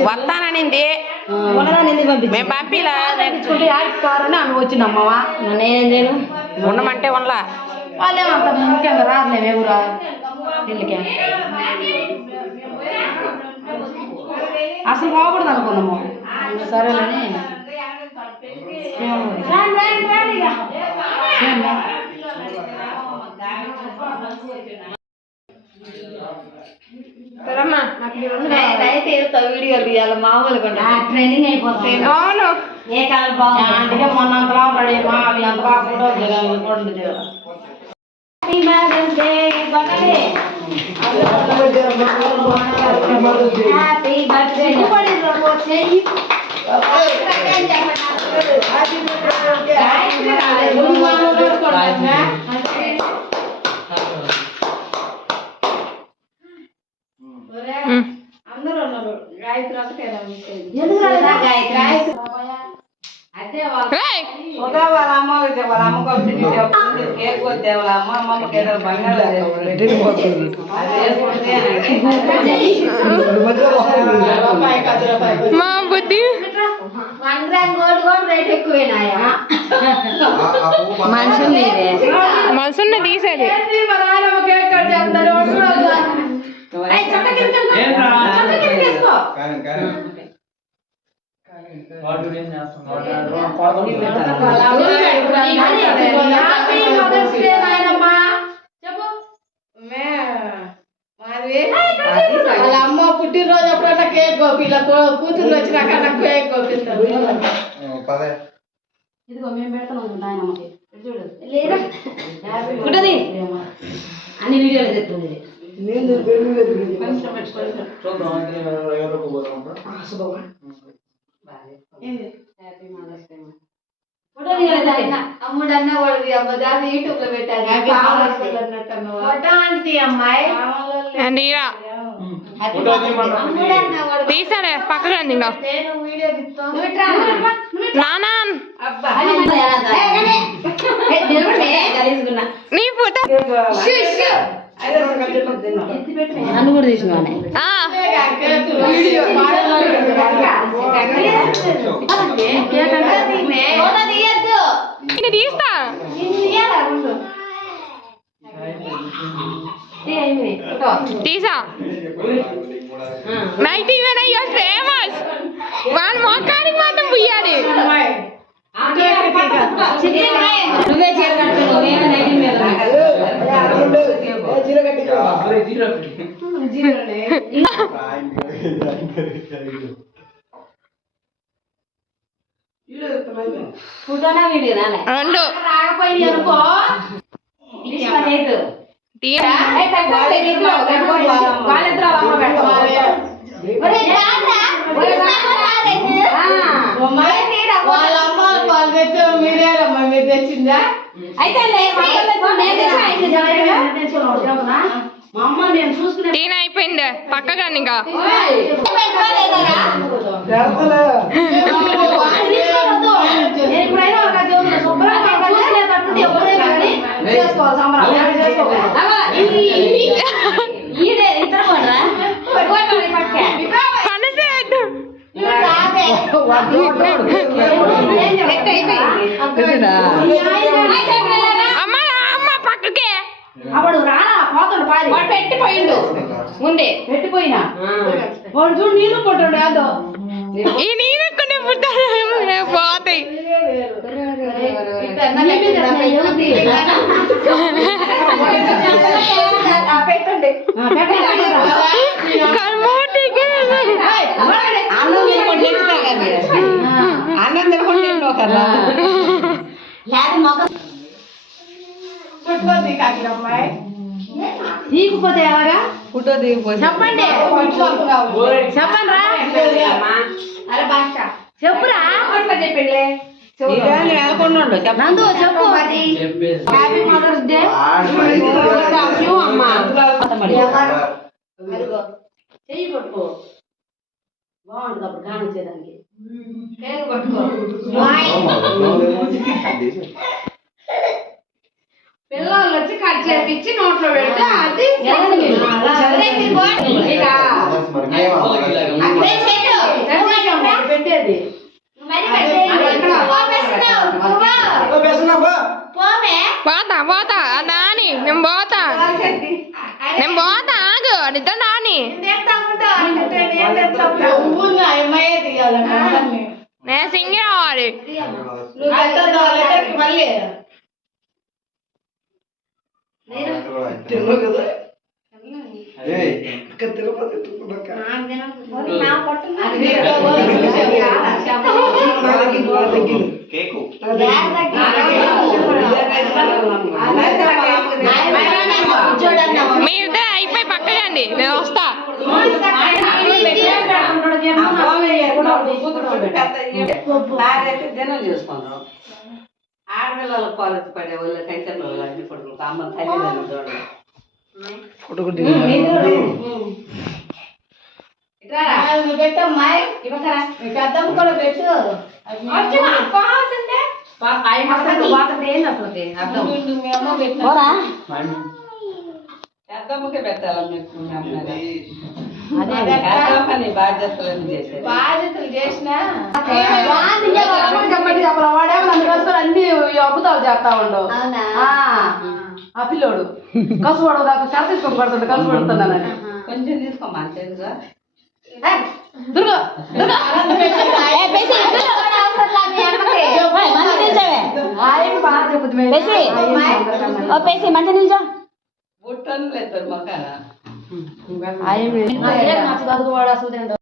వస్తాననింది మేము పంపిలా ఆమె వచ్చిందమ్మా నేనేం చేయను ఉండమంటే ఉండలా వాళ్ళేమంత ముఖ్యంగా రాదులే ఎవరు పెళ్ళికి అసలు పోకూడదు అనుకున్నాము సరేలని వీడియో తీయాలి మామూలుగా ట్రైనింగ్ అయిపోతాయి అవును ఏ కాలం బాగుంది అందుకే మొన్న అంతలా పడేమా అవి అంత బాగా ఫోటో హ్యాపీ బర్త్డే అందరూ ఉన్నారు గాయత్రి అయితే వాళ్ళ అమ్మ వాళ్ళ అమ్మకి కేక్ వద్దే వాళ్ళ అమ్మకి ఏదో బంగారు మా బుద్ధి రేట్ ఎక్కువేనాయా మనసున్న తీసేది వాళ్ళ అమ్మ పుట్టినరోజు ఎప్పుడన్నా కేక్ గోపిలా కూతురు వచ్చినాక నాకు కేక్ గోపిస్తారు ఇదిగో మేము పెడతాం నాయనమ్మకి చూడది అన్ని వీడియోలు చెప్తుంది అమ్ముడన్నా వాడిది అమ్మ దాన్ని యూట్యూబ్ లో పెట్టాను అమ్మాయి తీసాడే పక్కన నానా నీ ఫోటో నన్ను కూడా తీసిన తీస్తా తీసా నైట్ ఈవెన్ అయ్యో ఫేమస్ వాళ్ళ మొక్కానికి మాత్రం పుయ్యాలి నువ్వే ఫోటోనా వీడియో రెండు రాకపోయింది అనుకో వాళ్ళ అమ్మ వాళ్ళు తెచ్చా మీరేనమ్మా మీరు తెచ్చిందా అయితే మా అమ్మ నేను చూసుకునే టీన్ అయిపోయింది పక్కగా ఇంకా అమ్మ పక్కకే అప్పుడు రానా పోతాడు పారి వాడు పెట్టిపోయిండు ముందే పెట్టిపోయినా వాడు చూడు నీళ్ళు కొట్టాడు ఏదో ఈ నీళ్ళకుంటే పుట్టాడు పోతాయి పెట్టండి అన్నం తినకుండా కదా తీగిపోతే ఎలాగా ఫోటో దిగిపోతే చెప్పండి చెప్పండి రా అరే భాష చెప్పురా చెప్పండి నందు చెప్పు అది హ్యాపీ మదర్స్ డే అమ్మా చెయ్యి పట్టుకో బాగుంటుంది అప్పుడు కానిచ్చేదానికి కేక్ పట్టుకో పిల్లలు వచ్చి కట్ చేపించి నోట్లో పెడితే అది మళ్ళీ మీరిద్దరు అయిపోయి పక్కకండి నేను వస్తా. దినం చేసుకుంటాం. ఆడపిల్లలకు పాలెత్తి పడే వాళ్ళు టైచర్ల వాళ్ళు అన్ని కొడుకు అమ్మ తల్లిదండ్రులు చూడండి. పెట్టమ్మా ఇవ్వకరా పెద్దమ్మ కూడా పెట్టు పెద్దమ్మకే పెట్టాలా మీకు పెద్దమ్మని బాధ్యతలు చేసేది. బాధ్యతలు చేసిన చెప్పండి చెప్పాలి వాడేమో నన్ను కలుసుకొని అన్ని అబ్బుతావు చేస్తా ఉండవు ఆ పిల్లోడు కసు పడవు దాకా షర తీసుకొని పడుతుండే కసు పడుతున్నానని కొంచెం తీసుకోమా తెలుసా దుర్గా బాగా చెప్పుద్ది బుట్టను లేదు మొక్కన వాడు అసలు